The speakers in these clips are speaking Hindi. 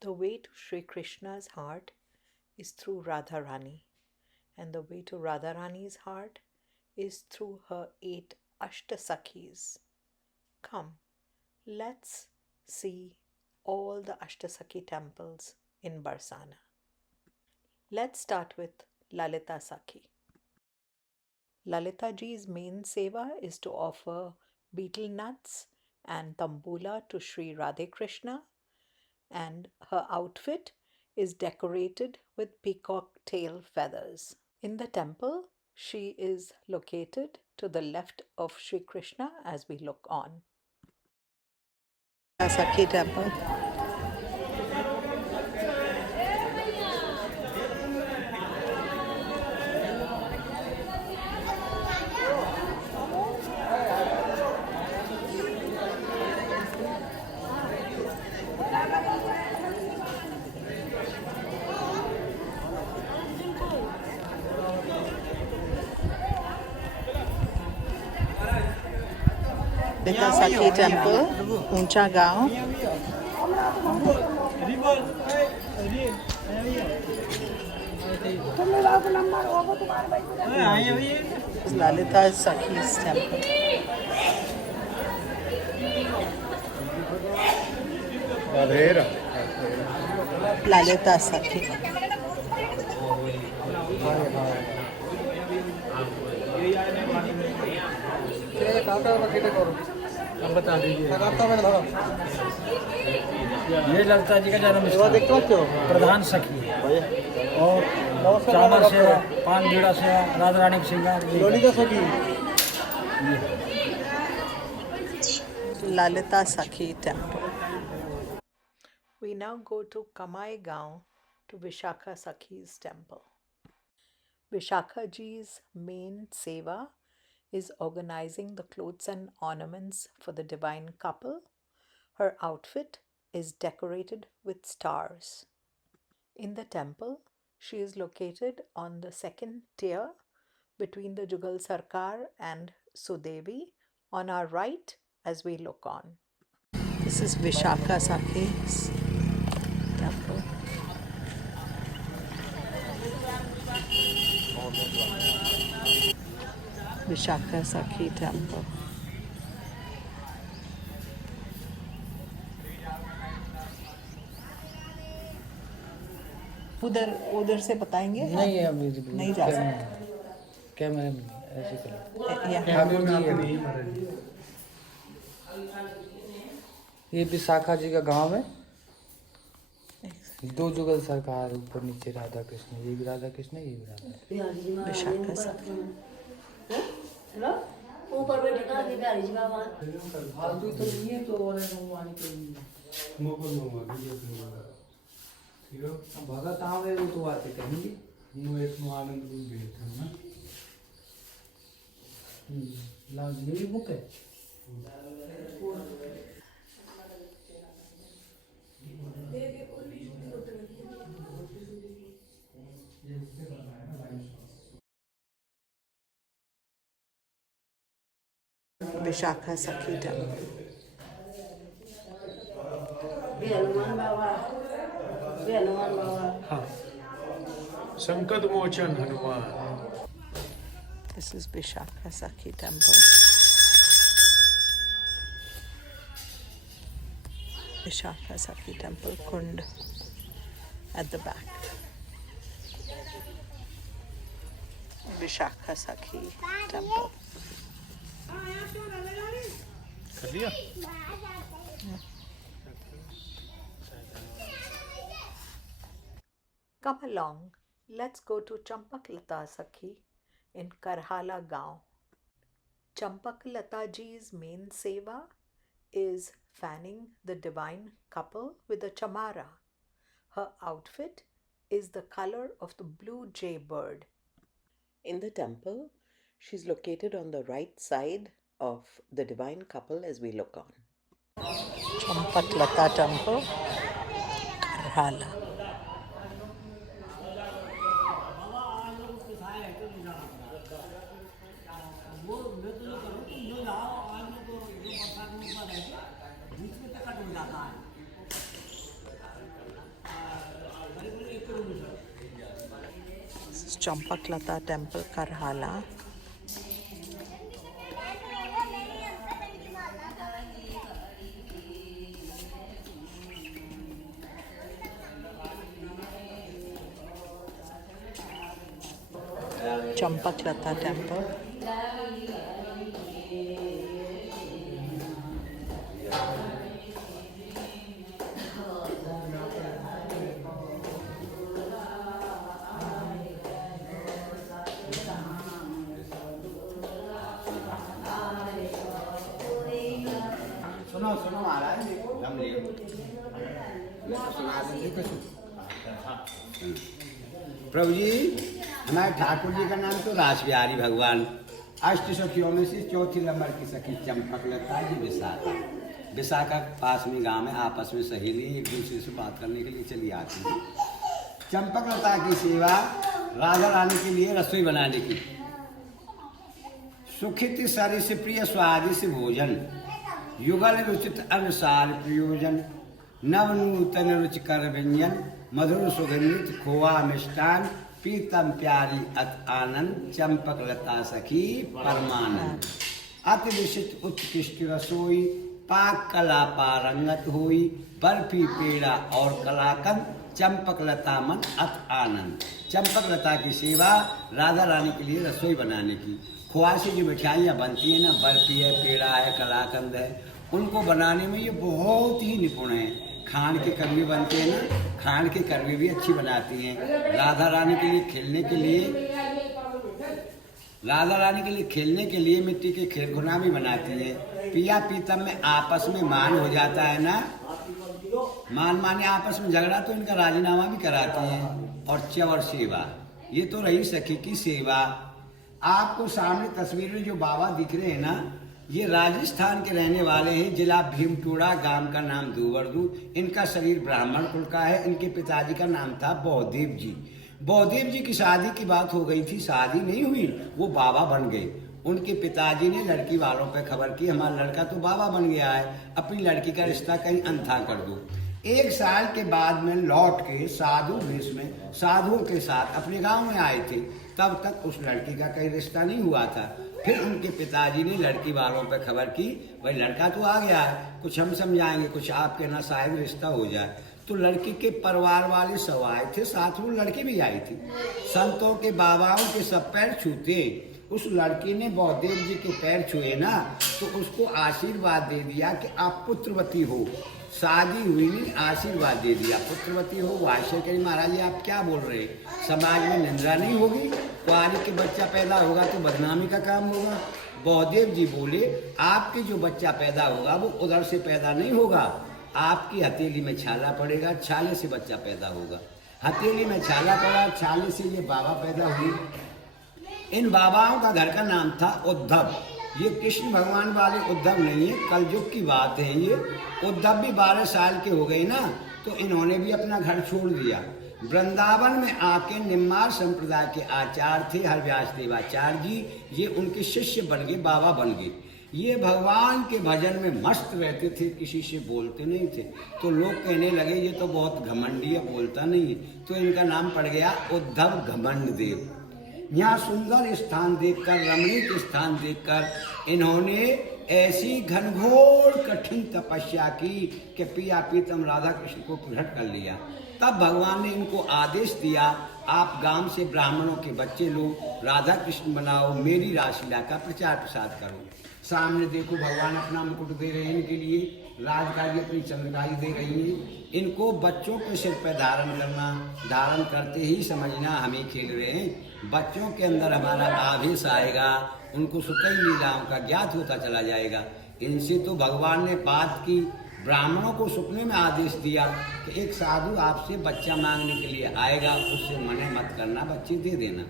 The way to Sri Krishna's heart is through Radharani, and the way to Radharani's heart is through her 8 Ashtasakhis. Come, let's see all the Ashtasakhi temples in Barsana. Let's start with Lalita Sakhi. Lalita Ji's main seva is to offer betel nuts and tambula to Sri Radhe Krishna, and her outfit is decorated with peacock tail feathers. In the temple, she is located to the left of Sri Krishna as we look on. Sakhi temple. Lalita Sakhi temple, Uncha Gaon. Lalita Sakhi's temple. Lalita Sakhi. बता दीजिए ये ललिता जी का जन्म स्थल प्रधान सखी और चावल सेवा पान बीड़ा सेवा राधा रानी की श्रृंगार ललिता सखी Lalita Sakhi temple. We now go to Kamai Gaon to Vishakha Sakhi's temple. Vishakha Ji's main seva is organizing the clothes and ornaments for the divine couple. Her outfit is decorated with stars. In the temple, she is located on the second tier between the Jugal Sarkar and Sudevi on our right as we look on. This is Vishakha Sakhi's temple. Vishakha Sakhi temple. उधर से बताएंगे नहीं है नहीं जा सकते कैमरे में ऐसे करो ये विशाखा जी का गांव है दो जुगल सरकार ऊपर नीचे राधा कृष्ण ये भी राधा कृष्ण ये भी राधा विशाखा Sakhi. ऊपर बैठे का के प्यारी जी बाबा फालतू तो नहीं है तो और मंगवानी चाहिए भगत आवे वो तो आते कहेंगे एक आनंद भेजता ना ये भी बुक है Vishakha Sakhi temple. हनुमान बाबा हाँ संकट Mochan Hanuman. This is Vishakha Sakhi temple. Vishakha Sakhi temple, Kund at the back. Vishakha Sakhi temple. कर लिया. Come along, let's go to Champaklata Sakhi in Karhala Gaon. Champaklata Ji's main seva is fanning the divine couple with a chamara. Her outfit is the color of the blue jay bird. In the temple, she's located on the right side of the divine couple as we look on. Champaklata temple, Karhala. Champaklata Temple, Karhala. Champaklata Temple. सुनो सुनो महाराज दम लियो सुना देंगे कुछ। प्रभु जी, हमारे ठाकुर जी का नाम तो रास बिहारी भगवान। अष्ट सखियों में से चौथी नंबर की सखी चंपकलता जी विशाखा। विशाखा पास में गांव में आपस में सहेली एक दूसरे से बात करने के लिए चली आती है। चंपकलता की सेवा राधा रानी के लिए रसोई बनाने की। सुखित सरिस प्रिय स्वादिष्ट भोजन, युगल रुचित अनुसार प्रयोजन, नव नूतन रुचिकर व्यंजन, मधुर सुगंधित खोआ मिष्टान, पीतम प्यारी अत आनंद, चंपकलता सखी परमानंद। अति विशिष्ट उत्कृष्ट रसोई, पाक कला पारंगत हुई, बर्फी पेड़ा और कलाकंद, चंपकलता मन अत आनंद। चंपकलता की सेवा राधा रानी के लिए रसोई बनाने की। खोआ से जो मिठाइयाँ बनती हैं ना, बर्फी है, पेड़ा है, कलाकंद है, उनको बनाने में ये बहुत ही निपुण है। खांड के करवे बनते हैं ना, खांड के करवे भी अच्छी बनाती हैं। राधा रानी के लिए खेलने के लिए मिट्टी के खेलखुना भी बनाती हैं। पिया पीतम में आपस में मान हो जाता है ना, मान माने आपस में झगड़ा, तो इनका राजीनामा भी कराती हैं। और च्यवर सेवा, ये तो रही सखी की सेवा। आपको सामने तस्वीर में जो बाबा दिख रहे हैं ना, ये राजस्थान के रहने वाले हैं। जिला भीमटोड़ा, गांव का नाम दूवरदू। इनका शरीर ब्राह्मण कुल का है। इनके पिताजी का नाम था बौदेव जी। बौदेव जी की शादी की बात हो गई थी, शादी नहीं हुई, वो बाबा बन गए। उनके पिताजी ने लड़की वालों पे खबर की, हमारा लड़का तो बाबा बन गया है, अपनी लड़की का रिश्ता कहीं अंधा कर दो। 1 साल के बाद में लौट के साधु वेश में साधुओं के साथ अपने गांव में आए थे। तब तक उस लड़की का कहीं रिश्ता नहीं हुआ था। फिर उनके पिताजी ने लड़की वालों पे खबर की, भाई लड़का तो आ गया है, कुछ हम समझाएंगे, कुछ आपके ना शायद रिश्ता हो जाए। तो लड़की के परिवार वाले सब आए थे, साथ में लड़की भी आई थी। संतों के बाबाओं के सब पैर छूते। उस लड़की ने बौदेव जी के पैर छुए ना, तो उसको आशीर्वाद दे दिया कि आप पुत्रवती हो। शादी हुई नहीं, आशीर्वाद दे दिया, पुत्रवती हो। वो आश्चर्य करी, महाराज जी आप क्या बोल रहे हैं, समाज में निंदा नहीं होगी? कुआरी के बच्चा पैदा होगा तो बदनामी का काम होगा। बौदेव जी बोले, आपके जो बच्चा पैदा होगा वो उधर से पैदा नहीं होगा, आपकी हथेली में छाला पड़ेगा, छाले से बच्चा पैदा होगा। हथेली में छाला पड़ा, छाले से ये बाबा पैदा हुए। इन बाबाओं का घर का नाम था उद्धव। ये कृष्ण भगवान वाले उद्धव नहीं है, कलयुग की बात है ये। उद्धव भी 12 साल के हो गए ना, तो इन्होंने भी अपना घर छोड़ दिया। वृंदावन में आके निम्मार संप्रदाय के आचार्य थे हरव्यास देवाचार्य जी, ये उनके शिष्य बन गए, बाबा बन गए। ये भगवान के भजन में मस्त रहते थे, किसी से बोलते नहीं थे। तो लोग कहने लगे ये तो बहुत घमंडी है, बोलता नहीं है, तो इनका नाम पड़ गया उद्धव घमंड देव। यहाँ सुंदर स्थान देखकर, रमणीक स्थान देखकर इन्होंने ऐसी घनघोर कठिन तपस्या की कि पिया पीतम राधा कृष्ण को प्रकट कर लिया। तब भगवान ने इनको आदेश दिया, आप गांव से ब्राह्मणों के बच्चे लोग राधा कृष्ण बनाओ, मेरी रासलीला का प्रचार प्रसार करो। सामने देखो भगवान अपना मुकुट दे रहे हैं इनके लिए, राजकारी अपनी चंद्रकारी दे रही है। इनको बच्चों के सिर पर धारण करना, धारण करते ही समझना हम ही खेल रहे हैं। बच्चों के अंदर हमारा आवेश आएगा, उनको सुतई लीलाओं का ज्ञात होता चला जाएगा। इनसे तो भगवान ने बात की, ब्राह्मणों को सुपने में आदेश दिया कि एक साधु आपसे बच्चा मांगने के लिए आएगा, उससे मना मत करना, बच्चे दे देना।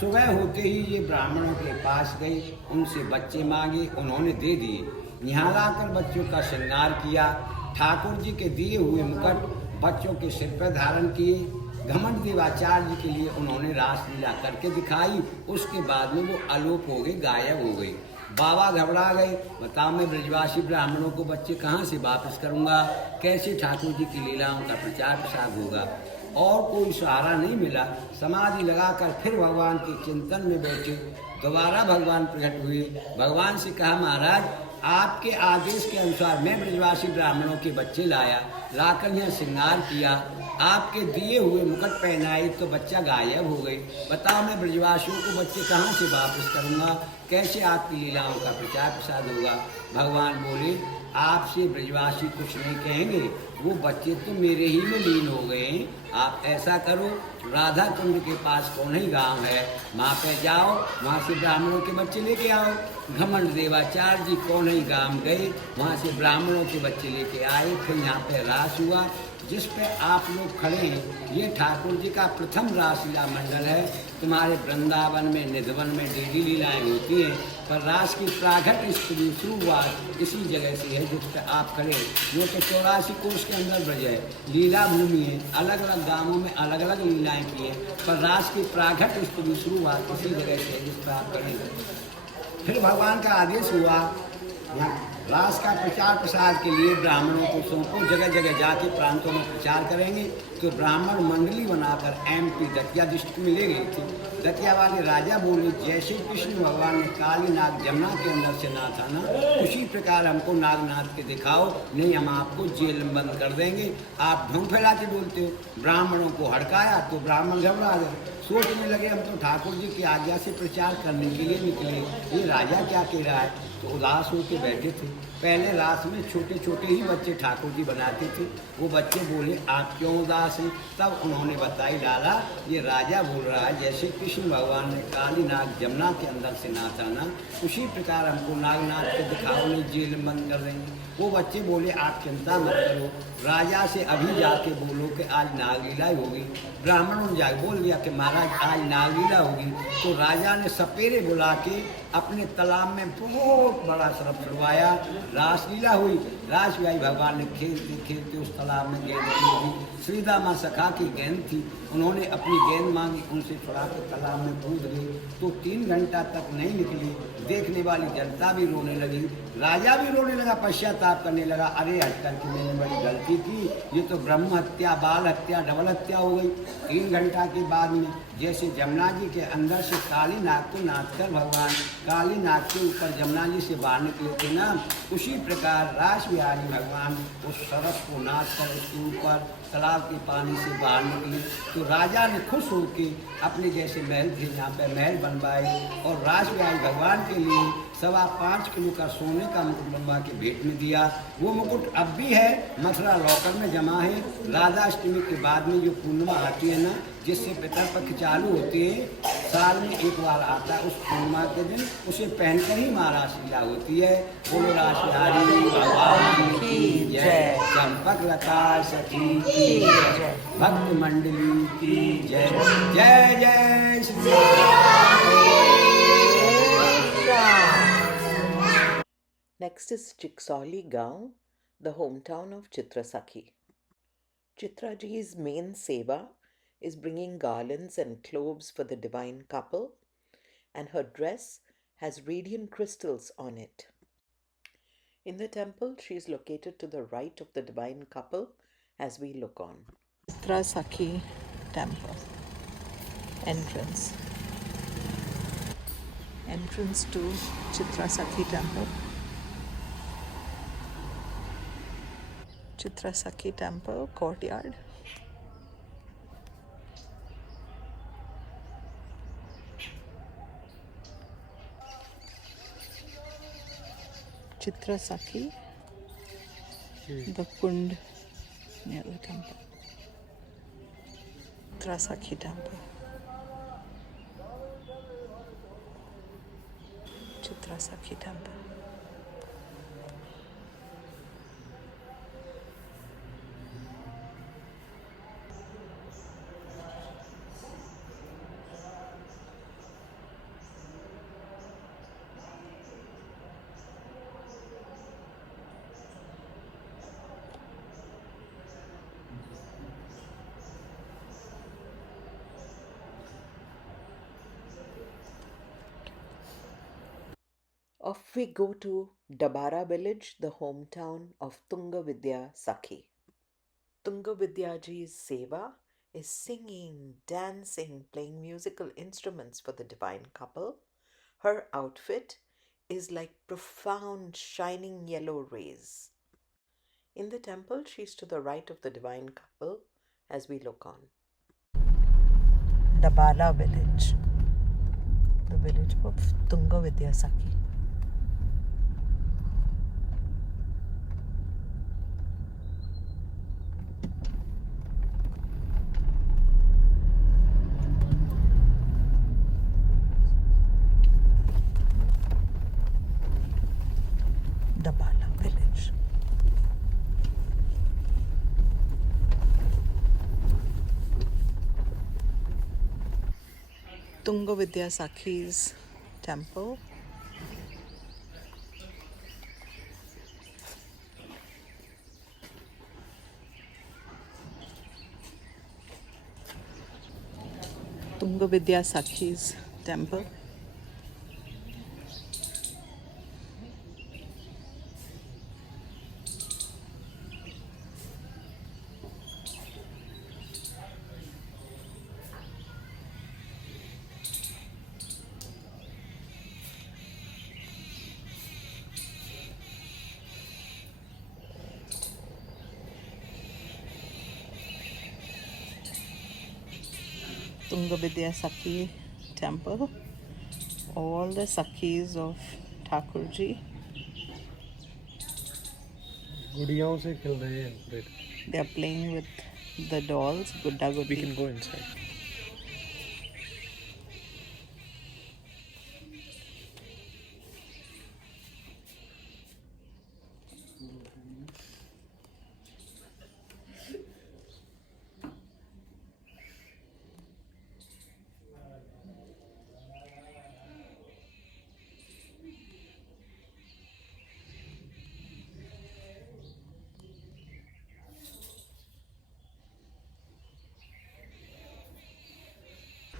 सुबह होते ही ये ब्राह्मणों के पास गए, उनसे बच्चे मांगे, उन्होंने दे दिए। यहाँ लाकर बच्चों का श्रृंगार किया, ठाकुर जी के दिए हुए मुकुट बच्चों के सिर पर धारण किए। घमंड देवाचार्य जी के लिए उन्होंने रासलीला करके दिखाई। उसके बाद में वो आलोप हो गए, गायब हो गए। बाबा घबरा गए, बताओ मैं ब्रजवासी ब्राह्मणों को बच्चे कहाँ से वापस करूँगा, कैसे ठाकुर जी की लीलाओं का प्रचार प्रसार होगा। और कोई सहारा नहीं मिला। समाधि लगाकर फिर भगवान के चिंतन में बैठे। दोबारा भगवान प्रकट हुए। भगवान से कहा, महाराज आपके आदेश के अनुसार मैं ब्रजवासी ब्राह्मणों के बच्चे लाया, लाकर यहाँ श्रृंगार किया, आपके दिए हुए मुकुट पहनाए तो बच्चा गायब हो गई। बताओ मैं ब्रजवासियों को बच्चे कहाँ से वापस करूँगा, कैसे आपकी लीलाओं का प्रचार प्रसार होगा। भगवान बोले, आपसे ब्रजवासी कुछ नहीं कहेंगे, वो बच्चे तो मेरे ही में लीन हो गए हैं। आप ऐसा करो, राधा कुंड के पास कौन ही गाँव है, वहाँ पे जाओ, वहाँ से ब्राह्मणों के बच्चे लेके आओ। घमंड देवाचार्य जी कौन ही गाँव गए, वहाँ से ब्राह्मणों के बच्चे लेके आए। फिर यहाँ पे रास हुआ, जिस पे आप लोग खड़े हैं, ये ठाकुर जी का प्रथम रासलीला मंडल है। तुम्हारे वृंदावन में, निधवन में डेली लीलाएँ होती हैं, पर रास की प्रागट स्त्री शुरुआत इसी जगह से है जिस पे आप खड़े। जो तो 84 कोष के अंदर ब्रज है, लीला भूमि है, अलग अलग गांवों में अलग अलग लीलाएँ की हैं, पर रास की प्रागट स्त्री शुरुआत इसी जगह से है जिस पर आप खड़े। फिर भगवान का आदेश हुआ, यहाँ रास का प्रचार प्रसार के लिए ब्राह्मणों को सौंपो, जगह जगह जाके प्रांतों में प्रचार करेंगे। तो ब्राह्मण मंडली बनाकर MP दतिया डिस्ट्रिक्ट में ले गई थी। दतिया वाले राजा बोले, जैसे कृष्ण भगवान ने काली नाग जमुना के अंदर से नाथ आना, उसी प्रकार हमको नागनाथ के दिखाओ, नहीं हम आपको जेल में बंद कर देंगे। आप ढोंग फैला के बोलते हो। ब्राह्मणों को हड़काया तो ब्राह्मण घबरा गए, सोचने लगे हम तो ठाकुर जी की आज्ञा से प्रचार करने के लिए निकले, ये राजा क्या कह रहा है। तो उदास होकर बैठे थे। पहले रास में छोटे छोटे ही बच्चे ठाकुर जी बनाते थे। वो बच्चे बोले, आप क्यों उदास हैं। तब उन्होंने बताई, लाला ये राजा बोल रहा है, जैसे कृष्ण भगवान ने काली नाग जमुना के अंदर से नाथ आना, उसी प्रकार हमको नागनाथ के दिखाओ, नहीं जेल में बंद कर देंगे। वो बच्चे बोले, आप चिंता मत करो, राजा से अभी जाके बोलो कि आज नागलीला होगी। ब्राह्मणों ने जाके बोल दिया कि महाराज आज नागलीला होगी। तो राजा ने सपेरे बुला के अपने तालाब में बहुत बड़ा सरफ छुड़वाया, रासलीला हुई। रासलीला भगवान ने खेलते खेलते उस तालाब में गेंद की। श्रीदामा सखा की गेंद थी, उन्होंने अपनी गेंद मांगी, उनसे छुड़ा के तालाब में कूद गई। तो 3 घंटा तक नहीं निकली। देखने वाली जनता भी रोने लगी, राजा भी रोने लगा, पश्चाताप करने लगा, अरे हटकर कि मैंने बड़ी गलती की, ये तो ब्रह्म हत्या, बाल हत्या, डबल हत्या हो गई। 3 घंटा के बाद में जैसे जमुना जी के अंदर से काली नाग को नाथ कर भगवान काली नाग के ऊपर जमुना जी से बाहर निकले थे ना, उसी प्रकार रास बिहारी भगवान उस सरस को नाथ कर उसके ऊपर तालाब के पानी से बाहर निकले। तो राजा ने खुश होकर अपने जैसे महल थे यहाँ पे महल बनवाए और रास बिहारी भगवान के लिए 5.25 किलो का सोने का मुकुट बनवा के भेंट में दिया। वो मुकुट अब भी है, मथुरा लॉकर में जमा है। राधाष्टमी के बाद में जो पूर्णिमा आती है ना, जिससे पितरपक्ष चालू होते हैं, साल में एक बार आता है, उस पूर्णिमा के दिन उसे पहनकर ही महारासलीला होती है। बोलो रास बिहारी भगवान की जय, चंपक लता सखी की जय, भक्त मंडली की जय, जय जय Shri Ram. Next is Chiksoli Gaon, the hometown of Chitra Sakhi. Chitra ji's main seva is bringing garlands and cloves for the divine couple, and her dress has radiant crystals on it. In the temple, she is located to the right of the divine couple as we look on. Chitra Sakhi Temple. Entrance. Entrance to Chitra Sakhi Temple. Chitra Sakhi Temple courtyard. Chitra Sakhi, the kund near the temple. Chitra Sakhi Temple. Chitra Sakhi Temple. Off we go to Dabara village, the hometown of Tunga Vidya Sakhi. Tunga Vidyaji's seva is singing, dancing, playing musical instruments for the divine couple. Her outfit is like profound shining yellow rays. In the temple, she's to the right of the divine couple as we look on. Dabala village, the village of Tunga Vidya Sakhi. Dabala village. Tunga Vidya Sakhi's temple. Tunga Vidya Sakhi's temple. Tunga Vidya Sakhi temple. All the Sakhis of Thakurji. गुड़ियों से खेल रहे हैं पूरे. They are playing with the dolls. Gudda We Guddi. can go inside.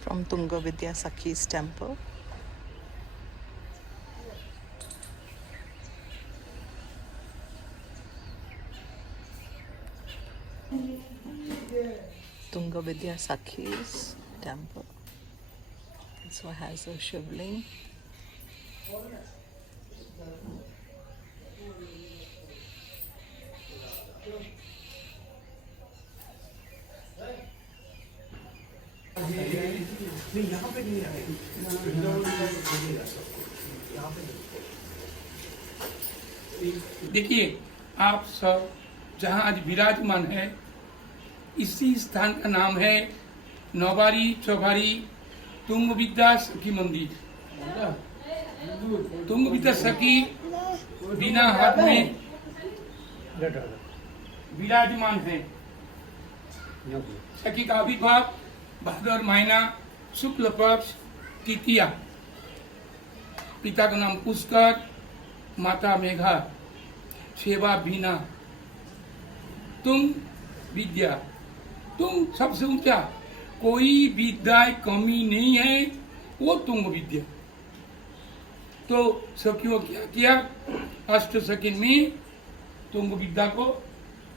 From Tunga Vidya Sakhi's temple. Tunga Vidya Sakhi's temple. This one has a shivling. देखिए, आप सब जहाँ आज विराजमान है, इसी स्थान का नाम है नौबारी चौबारी तुंग विद्या सखी मंदिर। तुंग विद्या सखी बिना हाथ में विराजमान है। सखी का आविर्भाव भादर महीना शुक्ल पक्ष तृतीया। पिता का नाम पुष्कर, माता मेघा, सेवा बीना। तुम विद्या, तुम सबसे ऊंचा, कोई विद्या कमी नहीं है, वो तुंग विद्या। तो सखियों क्या किया, अष्ट सखी में तुंग विद्या को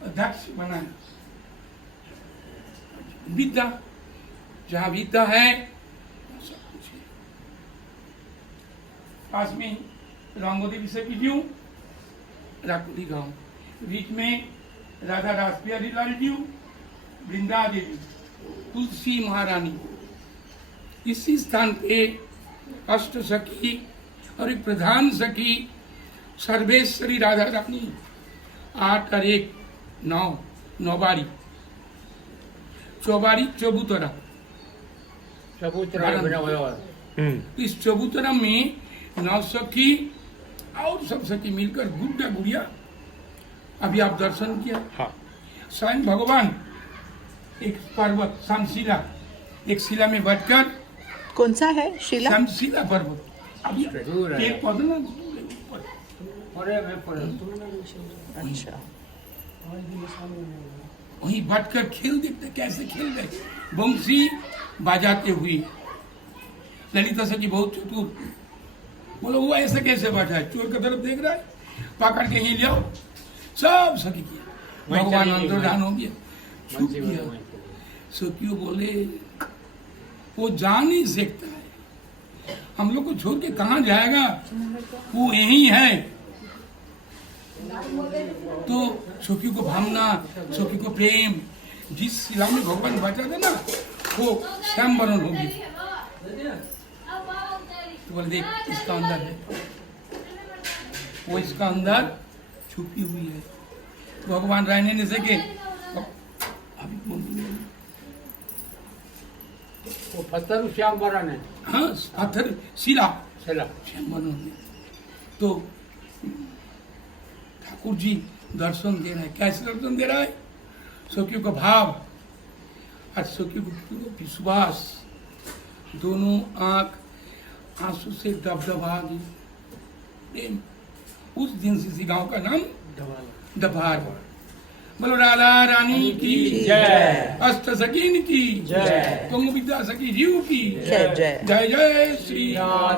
अध्यक्ष बनाया। विद्या, जहाँ विद्या है सब कुछ है। पास में रामोदेवी से पीढ़ियों राकुली गांव, बीच में राधा रासबिहारी लाल जी, वृंदा देवी, तुलसी महारानी। इसी स्थान पे अष्ट सखी और एक प्रधान सखी सर्वेश्वरी राधा रानी 8 और 1 9 नौबारी चौबारी चबूतरा। इस चबूतरा में 9 सखी और सब सखी मिलकर गुड्डा गुड़िया। अभी आप दर्शन किया। हाँ। स्वयं भगवान एक पर्वत शामशिला, एक शिला में बैठकर, कौन सा है शिला? शामशिला पर्वत। अभी एक पौधा ना अच्छा, वहीं बैठकर खेल देखते, कैसे खेल रहे, बंसी बजाते हुए। ललिता सखी बहुत चतुर, बोलो वो ऐसे कैसे बैठा है, चोर की तरफ देख रहा है, पकड़ के यहीं ले आओ। सब सखी किया, भगवान अंतर्धान हो गया, छुप गया। सखियों बोले वो जा नहीं सकता है, हम लोग को छोड़ के कहाँ जाएगा, वो यही है। तो सखी को भावना, सखी को प्रेम, जिस शिला में भगवान बैठा था ना वो श्याम वरण हो गया। तो बोले देख इसका अंदर है, वो इसका अंदर छुपी हुई है, भगवान रहने नहीं सके। अभी वो पत्थर श्याम वरण है। हाँ पत्थर शिला चला श्याम वरण हो गया। तो ठाकुर जी दर्शन दे रहा है, कैसे दर्शन दे रहा है, सखियों का भाव और सखियों को विश्वास, दोनों आंख आंसू से दबदबा गई प्रेम। उस दिन से इसी गांव का नाम डभार। बोलो राधा रानी की जय, अष्ट सखीन की जय, तुंग विद्या सखी जीव की जय जय जय जय Shri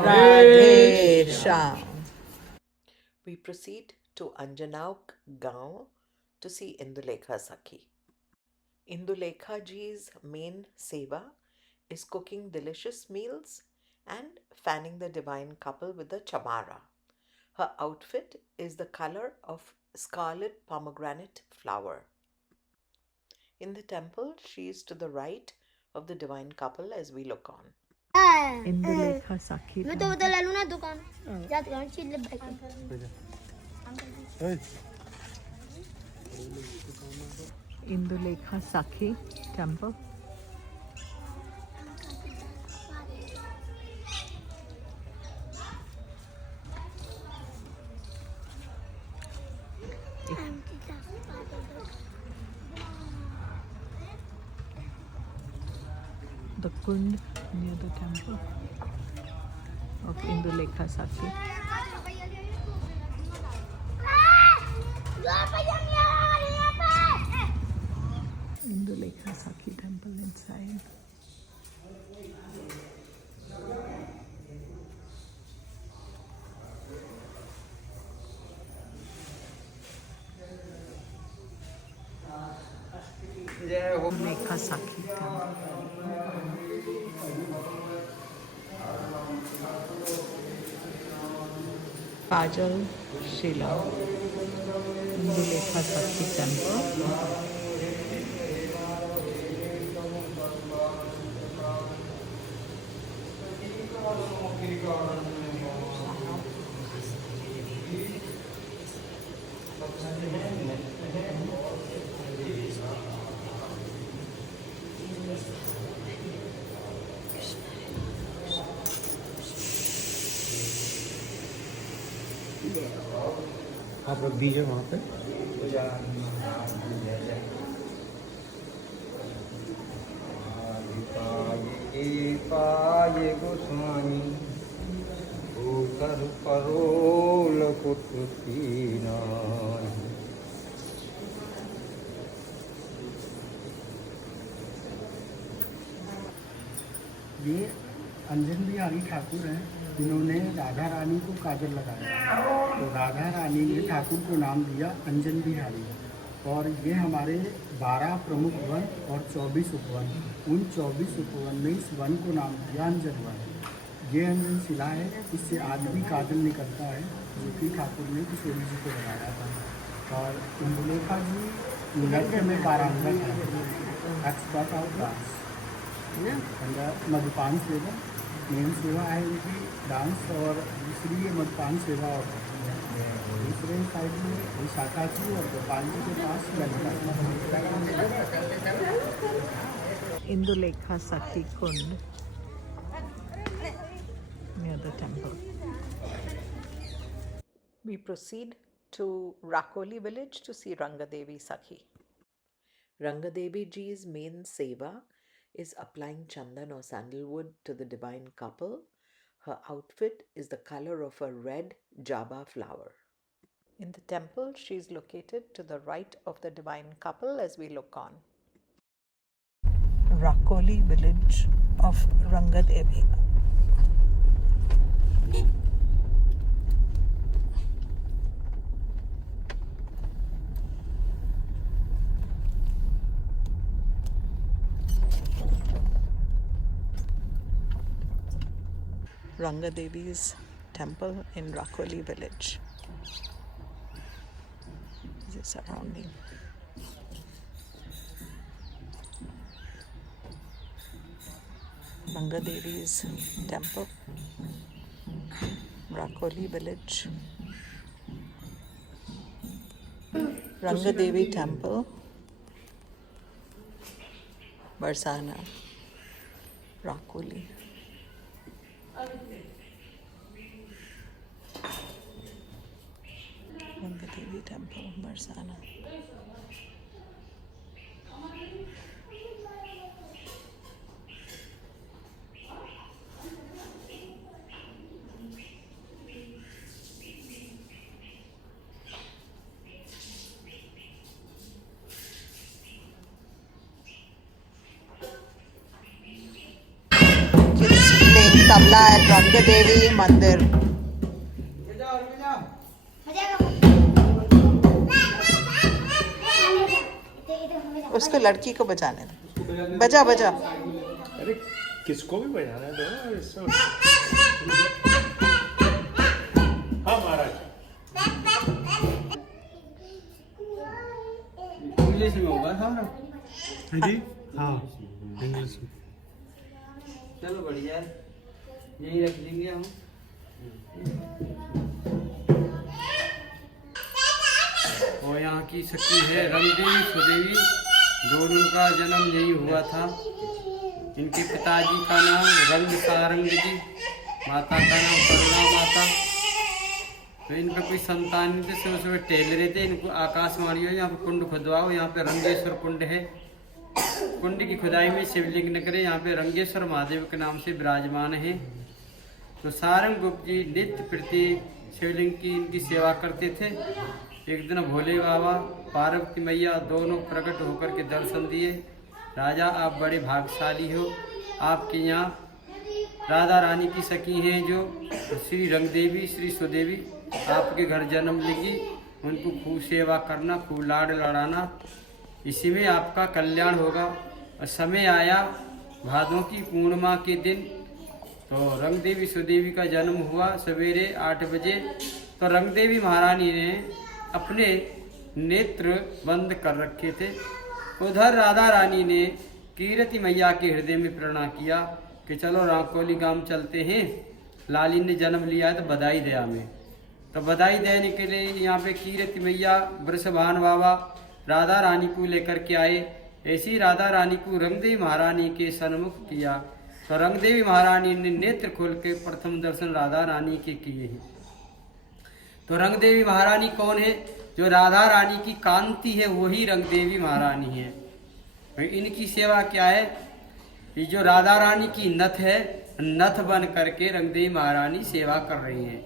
Radhe Shyam. We proceed to Anjanauk Gaon to see Indulekha Sakhi. Indulekha ji's main seva is cooking delicious meals and fanning the divine couple with the chamara. Her outfit is the color of scarlet pomegranate flower. In the temple, she is to the right of the divine couple as we look on. Indulekha Sakhi. मैं तो बता लूँ ना दुकान जाते हैं चीज ले बैठ Indulekha Sakhi temple. The kund near the temple of Indulekha Sakhi. Indulekha Sakhi temple inside. Indulekha Sakhi temple. Kajal Shila. Indulekha Sakhi temple. आप रख दीजिए वहाँ पे। पाए गोस्वामी होकर परोल कुछ पीना। ये अंजन बिहारी ठाकुर हैं जिन्होंने राधा रानी को काजल लगाया, तो राधा रानी ने ठाकुर को नाम दिया अंजन बिहारी। और ये हमारे 12 प्रमुख वन और 24 उपवन, उन 24 उपवन में इस वन को नाम दिया अंजन वन। ये अंजन शिला है, इससे आज भी काजल निकलता है, जो कि ठाकुर ने किशोरी जी को लगाया था। और इंदुलेखा जी नृत्य में पारंगत है, एक्सपर्ट ऑफ डांस, मधुपान सेवा मेन सेवा है इनकी डांस, और दूसरी ये मधुपान सेवा और दूसरे साइड में विशाखा जी और गोपाल जी के पास Indulekha Sakhi Kund near the temple. We proceed to Rakoli village to see Rangadevi Sakhi. Rangadevi ji's main seva is applying chandan or sandalwood to the divine couple. Her outfit is the color of a red jaba flower. In the temple, she is located to the right of the divine couple as we look on. Rakoli village of Rangadevi. Ranga Devi's temple in Rakoli village. This is surrounding. Ranga Devi's temple, Rakoli village. Ranga Devi temple, Barsana, Rakoli. Ranga Devi temple, Barsana. Kids playing tabla at Ranga Devi Mandir. उसको लड़की को बजाने दे. बजा बजा. अरे किसको भी बजाना है दो. हाँ महाराज. इंग्लिश में होगा सारा. जी हाँ इंग्लिश में. चलो बढ़िया है, यही रख देंगे हम. और यहाँ की सखी है रंगदेवी सुदेवी, दोनों का जन्म यही हुआ था. इनके पिताजी का नाम रंग सारंग जी, माता का नाम करुणा माता. तो इनका कोई संतान नहीं थे, सुबह सुबह टहल रहे थे. इनको आकाशवाणी हो यहाँ पे कुंड खुदवाओ. यहाँ पे रंगेश्वर कुंड है. कुंड की खुदाई में शिवलिंग न करे. यहाँ पे रंगेश्वर महादेव के नाम से विराजमान है. तो सारंग गुप्त जी नित्य प्रति शिवलिंग की इनकी सेवा करते थे. एक दिन भोले बाबा पार्वती मैया दोनों प्रकट होकर के दर्शन दिए. राजा आप बड़े भाग्यशाली हो, आपके यहाँ राधा रानी की सखी हैं जो श्री रंगदेवी श्री सुदेवी आपके घर जन्म लेगी. उनको खूब सेवा करना, खूब लाड लड़ाना, इसी में आपका कल्याण होगा. और समय आया भादों की पूर्णिमा के दिन, तो रंगदेवी सुदेवी का जन्म हुआ सवेरे 8 बजे. तो रंगदेवी महारानी ने अपने नेत्र बंद कर रखे थे. उधर राधा रानी ने कीरति मैया के हृदय में प्रेरणा किया कि चलो राकोली गांव चलते हैं, लाली ने जन्म लिया है तो बधाई दे हमें. तो बधाई देने के लिए यहाँ पे कीरति मैया वृषभान बाबा राधा रानी को लेकर के आए. ऐसी राधा रानी को रंगदेवी महारानी के सन्मुख किया. तो रंगदेवी महारानी ने नेत्र खोल के प्रथम दर्शन राधा रानी के किए हैं. तो रंगदेवी महारानी कौन है? जो राधा रानी की कांति है वही रंगदेवी महारानी है. इनकी सेवा क्या है? ये जो राधा रानी की नथ है, नथ बन करके रंगदेवी महारानी सेवा कर रही हैं.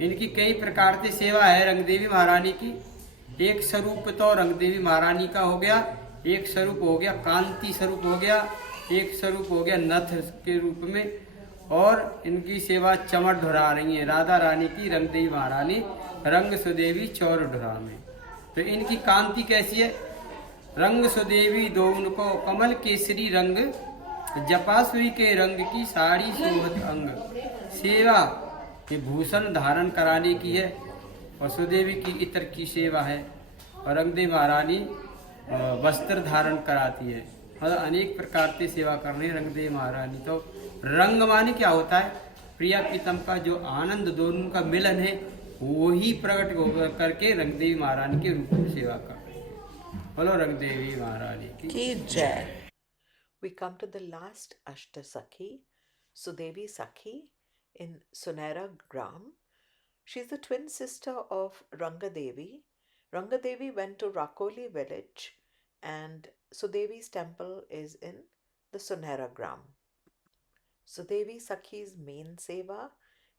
इनकी कई प्रकार से सेवा है रंगदेवी महारानी की. एक स्वरूप तो रंगदेवी महारानी का हो गया, एक स्वरूप हो गया कांति स्वरूप हो गया, एक स्वरूप हो गया नथ के रूप में. और इनकी सेवा चमर ढुरा रही है राधा रानी की रंगदेवी महारानी रंग सुदेवी चौर ढुरा में. तो इनकी कांति कैसी है? रंग सुदेवी दो उनको कमल केसरी रंग, जपासुई के रंग की साड़ी शोभत अंग. सेवा ये भूषण धारण कराने की है और सुदेवी की इत्र की सेवा है. और रंगदेवी महारानी वस्त्र धारण कराती है. मतलब अनेक प्रकार से सेवा करने रंगदेवी महारानी. तो रंग माने क्या होता है? प्रिया प्रीतम का जो आनंद दोनों का मिलन है वो ही प्रकट होकर करके रंगदेवी महारानी के रूप में सेवा कर रही है. बोलो रंगदेवी महारानी की जय. We come to the last Ashtasakhi, Sudevi Sakhi in Sunera Gram. She's the twin sister of Ranga Devi. Ranga Devi went to Rakoli village and Sudevi's temple is in the Sunera Gram. Sudevi Sakhi's main seva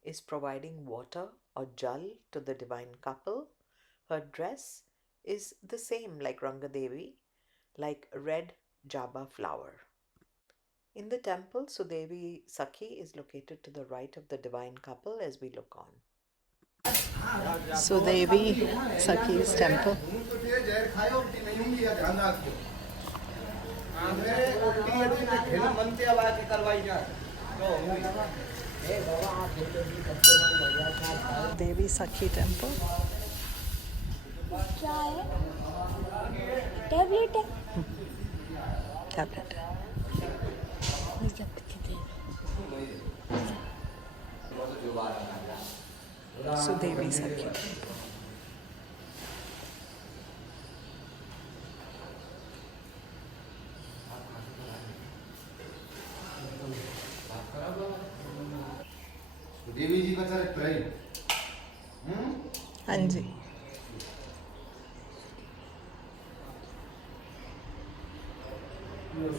is providing water or jal to the divine couple. Her dress is the same like Ranga Devi, like red jaba flower. In the temple, Sudevi Sakhi is located to the right of the divine couple as we look on. Sudevi Sakhi's temple. देवी सखी टेम्पल। क्या है? टैबलेट है। टैबलेट है। सुदेवी सखी टेम्पल। देवी जी का चरित्र है। हाँ जी।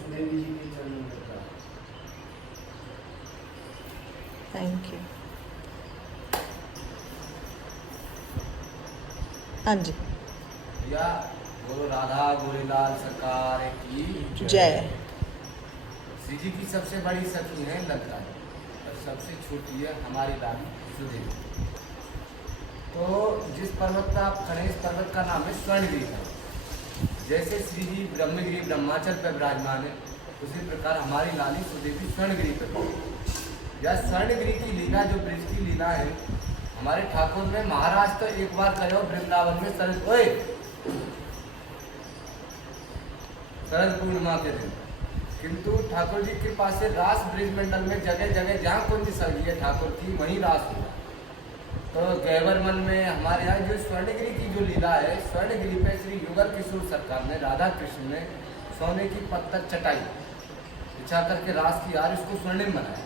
देवी जी के चरण में रहता है। Thank you. हाँ जी। भैया गुरु राधा गोरीलाल सरकार की जय। श्री जी की सबसे बड़ी सखी है ललिता और सबसे छोटी है हमारी रानी सुदेवी। तो जिस पर्वत पर आप खड़े इस पर्वत का नाम है स्वर्णगिरी है। जैसे श्री जी ब्रह्मगिरी ब्रह्माचल पर विराजमान है उसी प्रकार हमारी लाली सुदेवी स्वर्णगिरी पर। यह स्वर्णगिरी की लीला जो ब्रज की लीला है हमारे ठाकुर ने महाराज तो एक बार कहो वृंदावन में शरद पूर्णिमा के दिन, किंतु ठाकुर जी के पास से रास ब्रिज मंडल में जगह जगह जहाँ कुंज सजी है ठाकुर की वहीं रास हुआ। तो गैवर मन में हमारे यहाँ जो स्वर्णगिरी की जो लीला है स्वर्णगिरी पे श्री युगल किशोर सरकार ने राधा कृष्ण ने सोने की पत्थर चटाई बिछा करके रास की यार इसको स्वर्णिम बनाया।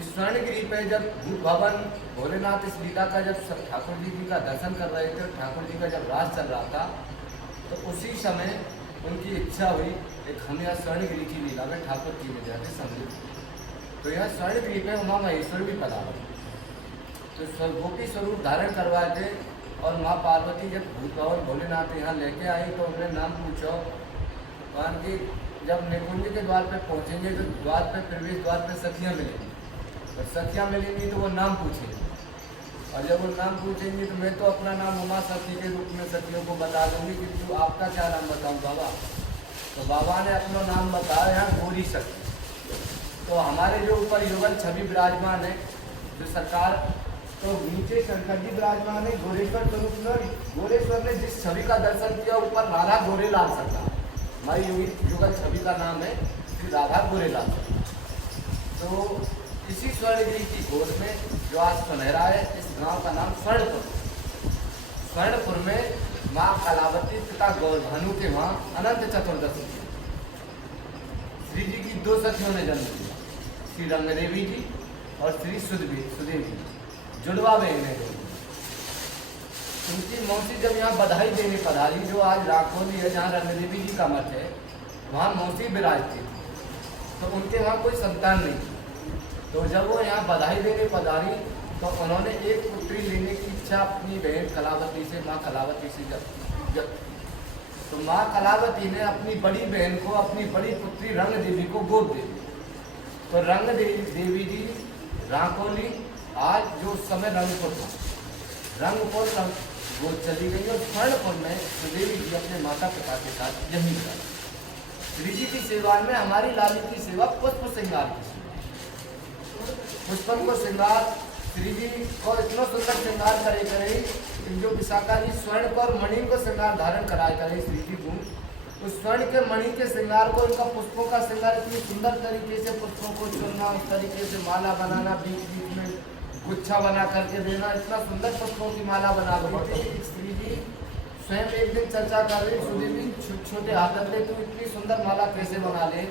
इस स्वर्णगिरी पे जब भूत भवन भोलेनाथ इस लीला का जब ठाकुर जी का दर्शन कर रहे थे ठाकुर जी का जब रास चल रहा था तो उसी समय उनकी इच्छा हुई एक हम यहाँ स्वर्णगिरी की लीला में ठाकुर जी में जाते सम्मिलित। तो यहाँ स्वर्णगिरी पे उमा महेश्वर भी पधारे तो गोपी स्वरूप धारण करवाए थे। और माँ पार्वती जब भूत भवन भोलेनाथ यहाँ लेके आई तो उन्होंने नाम पूछो मान कि जब निकुंज के द्वार पे पहुँचेंगे तो द्वार पे प्रवेश द्वार पे सखियाँ मिलेंगी और सखियाँ मिलेंगी तो वो नाम पूछेंगे और जब वो नाम पूछेंगे तो मैं तो अपना नाम उमा सखी के रूप में सखियों को बता दूंगी किंतु आपका क्या नाम बताऊँ बाबा। तो बाबा ने अपना नाम बताया यहाँ गौरी सखी। तो हमारे जो ऊपर युगल छवि विराजमान है जो सरकार तो नीचे शंकर जी विराजमान है गोरेश्वर स्वरूप में। गोरेश्वर ने जिस छवि का दर्शन किया ऊपर राधा गोरेलाल सरकार हमारी युगल छवि का नाम है श्री राधा गोरेलाल। तो इसी स्वर्णगिरी की गोद में जो आज सुनहरा है इस गांव का नाम स्वर्णपुर। स्वर्णपुर में माँ कलावती पिता गौरभानु के वहाँ अनंत चतुर्दशी श्री जी की दो सखियों ने जन्म लिया श्री रंगदेवी जी और श्री सुदेवी जुड़वा बहन है। उनकी मौसी जब यहाँ बधाई देने पधारी जो आज राखोली है जहाँ रंगदेवी जी का मठ है वहाँ मौसी विराजती थी तो उनके वहाँ कोई संतान नहीं थी। तो जब वो यहाँ बधाई देने पधारी तो उन्होंने एक पुत्री लेने की इच्छा अपनी बहन कलावती से माँ कलावती से जब तो माँ कलावती ने अपनी बड़ी बहन को अपनी बड़ी पुत्री रंग देवी को गोद दे दी। तो रंग देवी जी राकोली आज जो समय रंगपुर था रंगपुर वो चली गई और स्वर्णपुर में सुदेवी जी अपने माता पिता के साथ यहीं रही। श्री जी की सेवा में हमारी लाली की सेवा पुष्प श्रृंगार की सेवा। पुष्पन को श्रृंगार श्री जी को इतना सुंदर श्रृंगार करे जो विशाखा जी स्वर्ण को और मणि को श्रृंगार धारण कराए करे श्री जी को उस स्वर्ण के मणि के श्रृंगार को इनका पुष्पों का श्रृंगार इतनी सुंदर तरीके से पुष्पों को चुनना उस तरीके से माला बनाना बीच बीच में गुच्छा बना करके देना इतना सुंदर पुष्पों की माला बना दी। श्री जी स्वयं एक दिन चर्चा कर रही सुदेवी छोटे हाथ ले तो इतनी सुंदर माला कैसे बना ले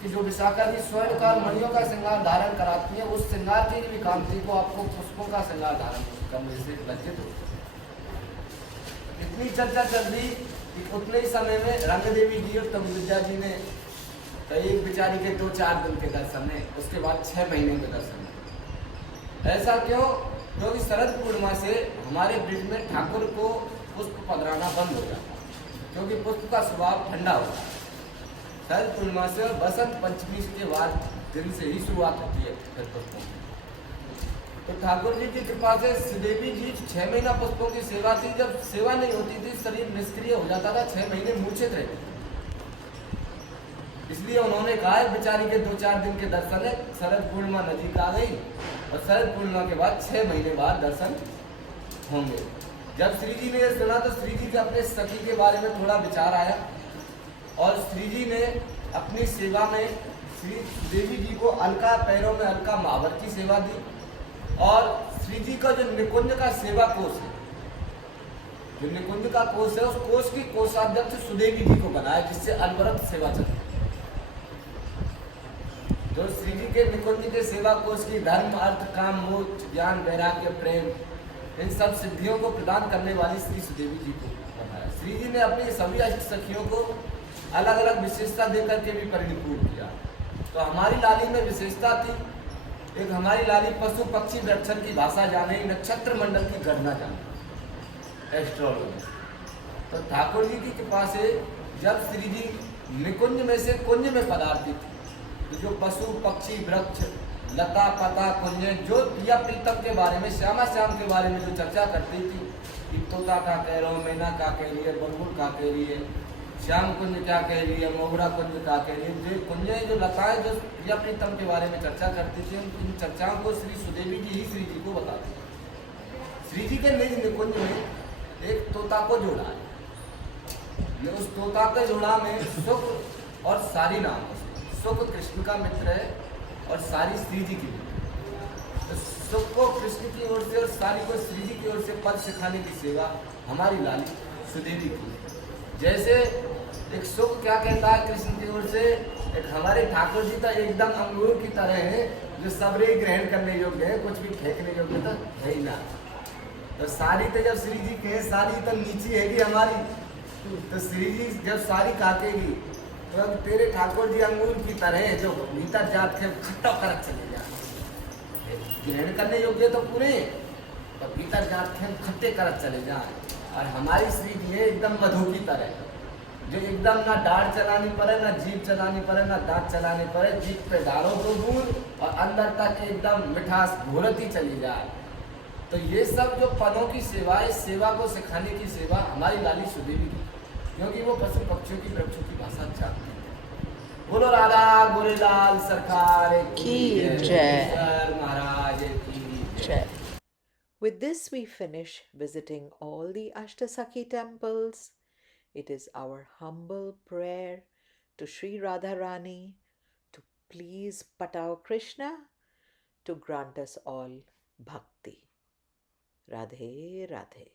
कि जो विशाखा जी स्वर्ण का मणियों का श्रृंगार धारण कराती है उस श्रृंगार की भी कांति को आपको पुष्पों का श्रृंगार धारण करने से लज्जित हो। इतनी चर्चा चल रही कि उतने ही समय में रंग देवी जी और तब विद्या जी ने एक बेचारी के 2-4 दिन के दर्शन है उसके बाद 6 महीने के दर्शन है। ऐसा क्यों? क्योंकि शरद पूर्णिमा से हमारे ब्रिज में ठाकुर को पुष्प पधराना बंद हो जाता है क्योंकि पुष्प का स्वभाव ठंडा होता है। शरद पूर्णिमा से और बसंत पंचमी के बाद दिन से ही शुरुआत होती है फिर पुष्पों की। तो ठाकुर जी की कृपा से सुदेवी जी 6 महीना पुष्पों की सेवा थी। जब सेवा नहीं होती थी शरीर निष्क्रिय हो जाता था 6 महीने मूर्छित रहती थी। इसलिए उन्होंने कहा है बेचारी के 2-4 दिन के दर्शन है, शरद पूर्णिमा नजीक आ गई और शरद पूर्णिमा के बाद 6 महीने बाद दर्शन होंगे। जब श्री जी ने ये सुना तो श्री जी के अपने सखी के बारे में थोड़ा विचार आया और श्री जी ने अपनी सेवा में श्री देवी जी को अलका पैरों में अलका महावर की सेवा दी और श्री जी का जो निकुंज का सेवा कोष है, जो निकुंज का कोष है, उस कोष की कोषाध्यक्ष सुदेवी जी को बनाया, जिससे अनवरत सेवा चलती है। जो श्री जी के निकुंज के सेवा कोष की धर्म अर्थ काम मोक्ष ज्ञान वैराग्य प्रेम इन सब सिद्धियों को प्रदान करने वाली श्री सुदेवी जी को बनाया। श्री जी ने अपनी सभी अष्ट सखियों को अलग अलग विशेषता देकर के भी परिपूर्ण किया। तो हमारी लाली में विशेषता थी, एक हमारी लाली पशु पक्षी वृक्षण की भाषा जाने, नक्षत्र मंडल की गणना जाने, एस्ट्रोलॉजी। तो ठाकुर जी की कृपा से जब श्री जी निकुंज में से कुंज में पधारती थी तो जो पशु पक्षी वृक्ष लता पता कुंज जो प्रिया प्रीतम के बारे में श्यामा श्याम के बारे में जो चर्चा करती थी कि तोता का कह रहा हूँ, मैना का कह रही है, बुलबुल का कह रही है, श्याम कुंज क्या कह रही है, मोगरा कुंज का कह रही है, जो कुंजें जो लताएं जो प्रिया प्रीतम के बारे में चर्चा करती थी, उन चर्चाओं को श्री सुदेवी जी ही श्री जी को बताती थी। श्री जी के निज निकुंज में एक तोता को जोड़ा है। ये उस तोता के जोड़ा में सुख और सारी नाम है। सुख कृष्ण का मित्र है और सारी श्री जी की मित्र। तो सुख को कृष्ण की ओर से और सारी को श्री जी की ओर से पद सिखाने की सेवा हमारी लाली सुदेवी की। जैसे एक सुख क्या कहता है कृष्ण की ओर से, एक हमारे ठाकुर जी तो एकदम अंगूर की तरह है जो सबरे ग्रहण करने योग्य है, कुछ भी फेंकने योग्य तो है ही ना। तो सारी तो जब श्री जी कहे सारी तो नीची हैगी हमारी, तो श्री जी जब सारी काटेगी तो अब तेरे ठाकुर जी अंगूर की तरह है जो भीतर जात के खट्टा कर चले जाए, ग्रहण करने योग्य तो पूरे और भीतर जात के खट्टे कर चले जाए। और हमारी श्री जी है एकदम मधु की तरह जो एकदम ना डाढ़ चलानी पड़े, ना जीभ चलानी पड़े, ना दांत चलाने पड़े, जीभ पे डालो तो बूंद और अंदर तक एकदम मिठास घोरती चली जाए। तो ये सब जो पदों की सेवा, इस सेवा को सिखाने की सेवा हमारी लाली सुदेवी की, क्योंकि वो पशु पक्षियों की वृक्षों की भाषा जानती है। बोलो राधा गोरेलाल सरकार की जय। महाराज की जय। With this, we finish visiting all the Ashtasakhi temples. It is our humble prayer to Sri Radharani to please Patao Krishna to grant us all bhakti. Radhe Radhe.